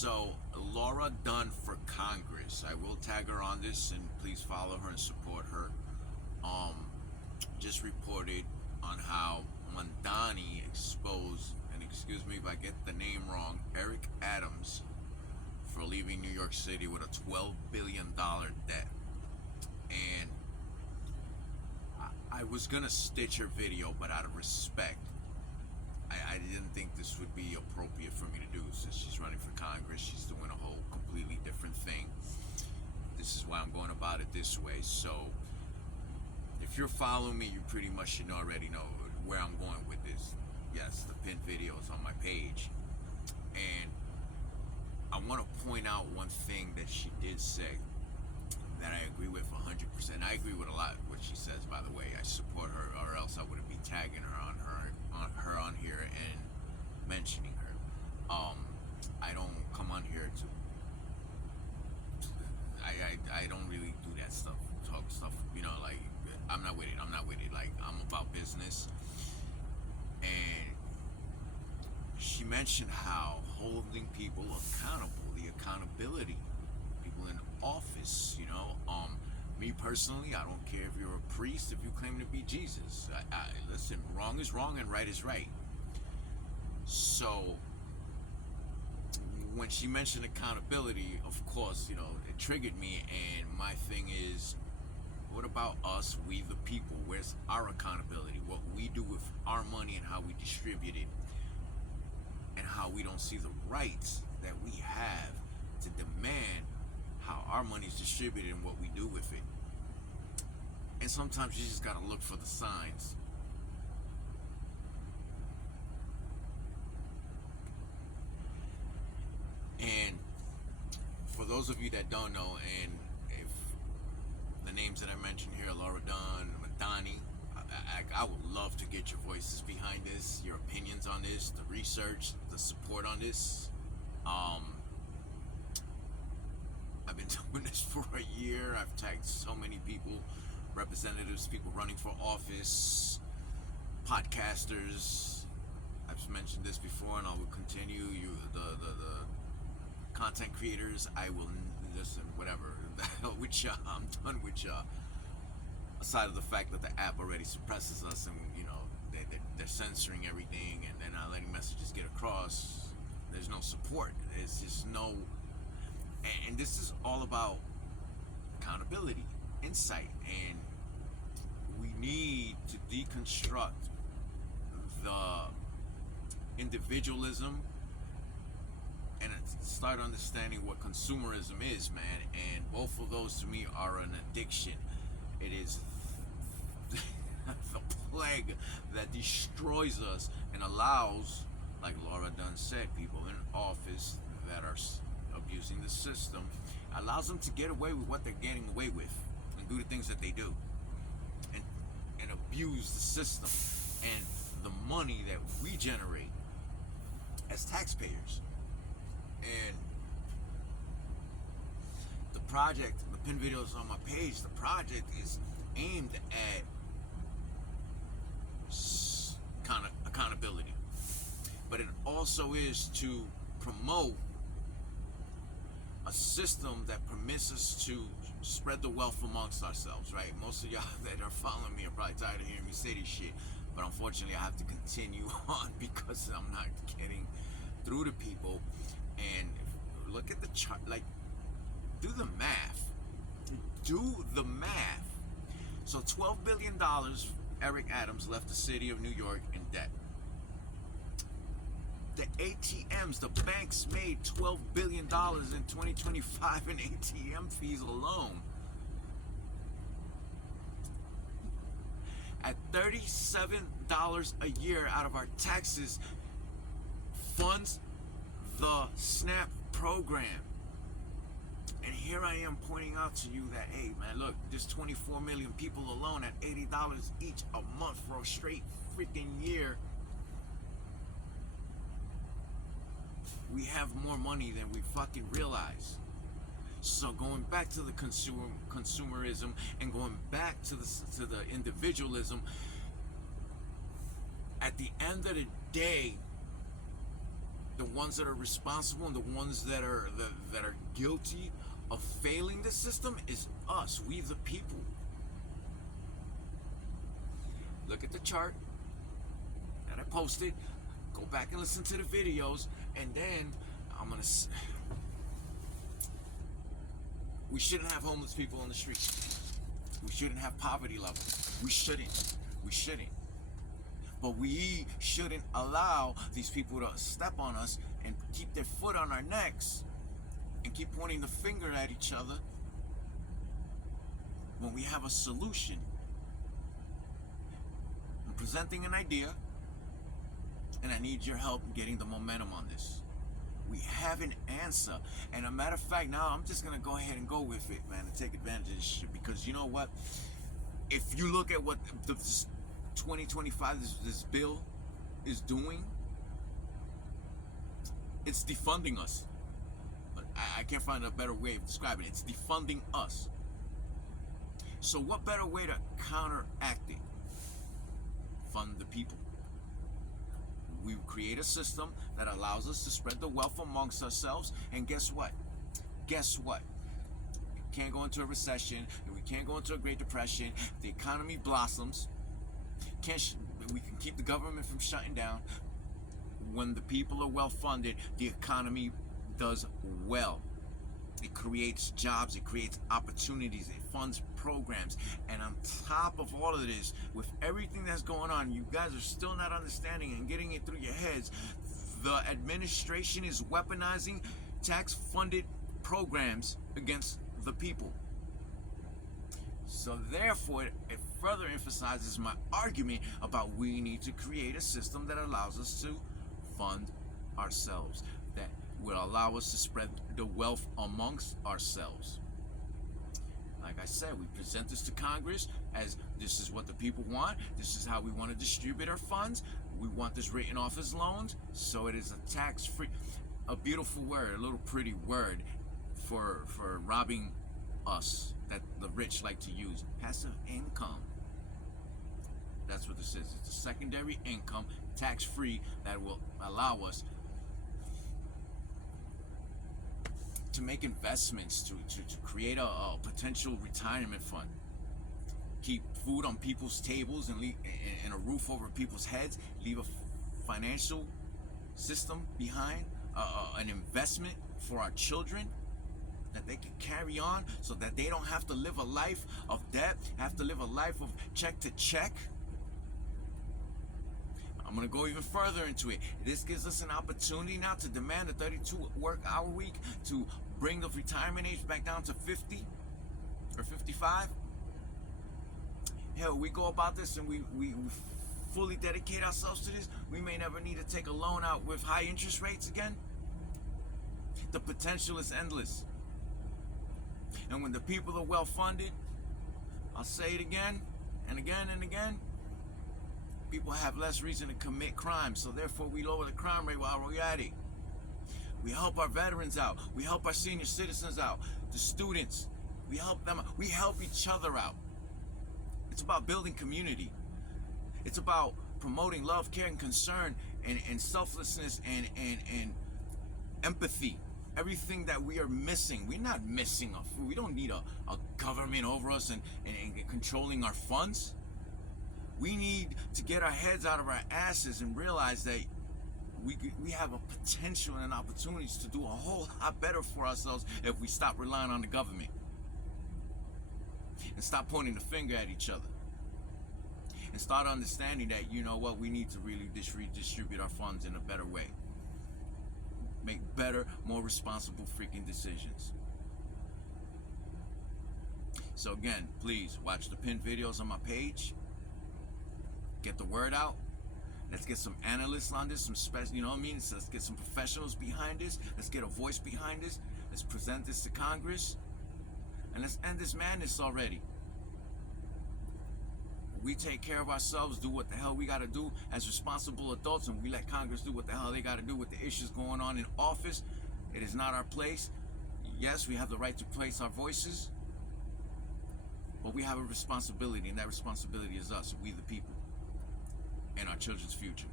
So Laura Dunn for Congress. I will tag her on this, and please follow her and support her. Um, just reported on how Mandani exposed, and excuse me if I get the name wrong, Eric Adams for leaving New York City with a $12 billion debt. And I was gonna stitch her video, but out of respect, I didn't think this would be appropriate for me to do since she's running for Congress. She's doing a whole completely different thing. This is why I'm going about it this way. So if you're following me, you pretty much should already know where I'm going with this. Yes, the pinned video is on my page. And I want to point out one thing that she did say that I agree with 100%. I agree with a lot of what she says, by the way. I support her, or else I wouldn't be tagging her on here and mentioning her. I don't come on here to I don't really do that stuff, talk stuff, like I'm not with it. Like, I'm about business. And she mentioned how holding people accountable, the accountability, people in office, me personally, I don't care if you're a priest, if you claim to be Jesus. Listen, wrong is wrong and right is right. So when she mentioned accountability, of course, it triggered me. And my thing is, what about us, we the people? Where's our accountability? What we do with our money and how we distribute it, and how we don't see the rights that we have to demand how our money is distributed and what we do with it. And sometimes you just gotta look for the signs. And for those of you that don't know, and if the names that I mentioned here, Laura Dunn, Mandani, I would love to get your voices behind this, your opinions on this, the research, the support on this. I've been doing this for a year. I've tagged so many people, representatives, people running for office, podcasters. I've mentioned this before, and I will continue. The content creators, I will listen. Whatever the hell with ya. I'm done with ya. Aside of the fact that the app already suppresses us, and they're censoring everything, and they're not letting messages get across. There's no support. There's just no. And this is all about accountability, insight, and we need to deconstruct the individualism and start understanding what consumerism is, man. And both of those to me are an addiction. It is the plague that destroys us and allows, like Laura Dunn said, people in office that are abusing the system, allows them to get away with what they're getting away with and do the things that they do, and abuse the system and the money that we generate as taxpayers. And the project, the pin videos on my page, the project is aimed at kind of accountability, but it also is to promote a system that permits us to spread the wealth amongst ourselves, right? Most of y'all that are following me are probably tired of hearing me say this shit, but unfortunately I have to continue on because I'm not getting through to people. And look at the chart, like, do the math. So $12 billion Eric Adams left the city of New York in debt. The ATMs, the banks made $12 billion in 2025 in ATM fees alone. At $37 a year out of our taxes funds the SNAP program. And here I am pointing out to you that, hey man, look, there's 24 million people alone at $80 each a month for a straight freaking year. We have more money than we fucking realize. So going back to the consumerism and going back to the individualism, at the end of the day, the ones that are responsible and the ones that are guilty of failing the system is us, we the people. Look at the chart that I posted. Go back and listen to the videos, and then we shouldn't have homeless people on the streets. We shouldn't have poverty levels. We shouldn't. But we shouldn't allow these people to step on us and keep their foot on our necks and keep pointing the finger at each other when we have a solution. I'm presenting an idea, and I need your help getting the momentum on this. We have an answer, and a matter of fact, now I'm just gonna go ahead and go with it, man, and take advantage of this shit, because you know what? If you look at what the 2025 this bill is doing, it's defunding us. But I can't find a better way of describing it. It's defunding us. So what better way to counteract it? Fund the people. We create a system that allows us to spread the wealth amongst ourselves, and guess what? We can't go into a recession, and we can't go into a Great Depression. The economy blossoms. We can keep the government from shutting down. When the people are well funded, the economy does well. It creates jobs, it creates opportunities, it funds programs. And on top of all of this, with everything that's going on, you guys are still not understanding and getting it through your heads. The administration is weaponizing tax-funded programs against the people. So therefore, it further emphasizes my argument about we need to create a system that allows us to fund ourselves, that will allow us to spread the wealth amongst ourselves. Like I said, we present this to Congress as this is what the people want. This is how we want to distribute our funds. We want this written off as loans, so it is a tax-free, a beautiful word, a little pretty word for robbing us that the rich like to use. Passive income. That's what this is. It's a secondary income, tax-free, that will allow us to make investments, to create a potential retirement fund, keep food on people's tables and a roof over people's heads, leave a financial system behind, an investment for our children that they can carry on, so that they don't have to live a life of debt, have to live a life of check to check. I'm going to go even further into it. This gives us an opportunity now to demand a 32-hour week, to bring the retirement age back down to 50 or 55. Hell, we go about this and we fully dedicate ourselves to this, we may never need to take a loan out with high interest rates again. The potential is endless. And when the people are well funded, I'll say it again and again and again, people have less reason to commit crime, so therefore we lower the crime rate while we're at it. We help our veterans out. We help our senior citizens out. The students, we help them out. We help each other out. It's about building community. It's about promoting love, care, and concern, and selflessness, and empathy. Everything that we are missing. We're not missing we don't need a government over us and controlling our funds. We need to get our heads out of our asses and realize that we have a potential and opportunities to do a whole lot better for ourselves if we stop relying on the government and stop pointing the finger at each other and start understanding that, you know what, we need to really redistribute our funds in a better way. Make better, more responsible freaking decisions. So again, please watch the pinned videos on my page. Get the word out. Let's get some analysts on this, some special, you know what I mean? So let's get some professionals behind this. Let's get a voice behind this. Let's present this to Congress. And let's end this madness already. We take care of ourselves, do what the hell we got to do as responsible adults, and we let Congress do what the hell they got to do with the issues going on in office. It is not our place. Yes, we have the right to place our voices, but we have a responsibility, and that responsibility is us, we the people, and our children's future.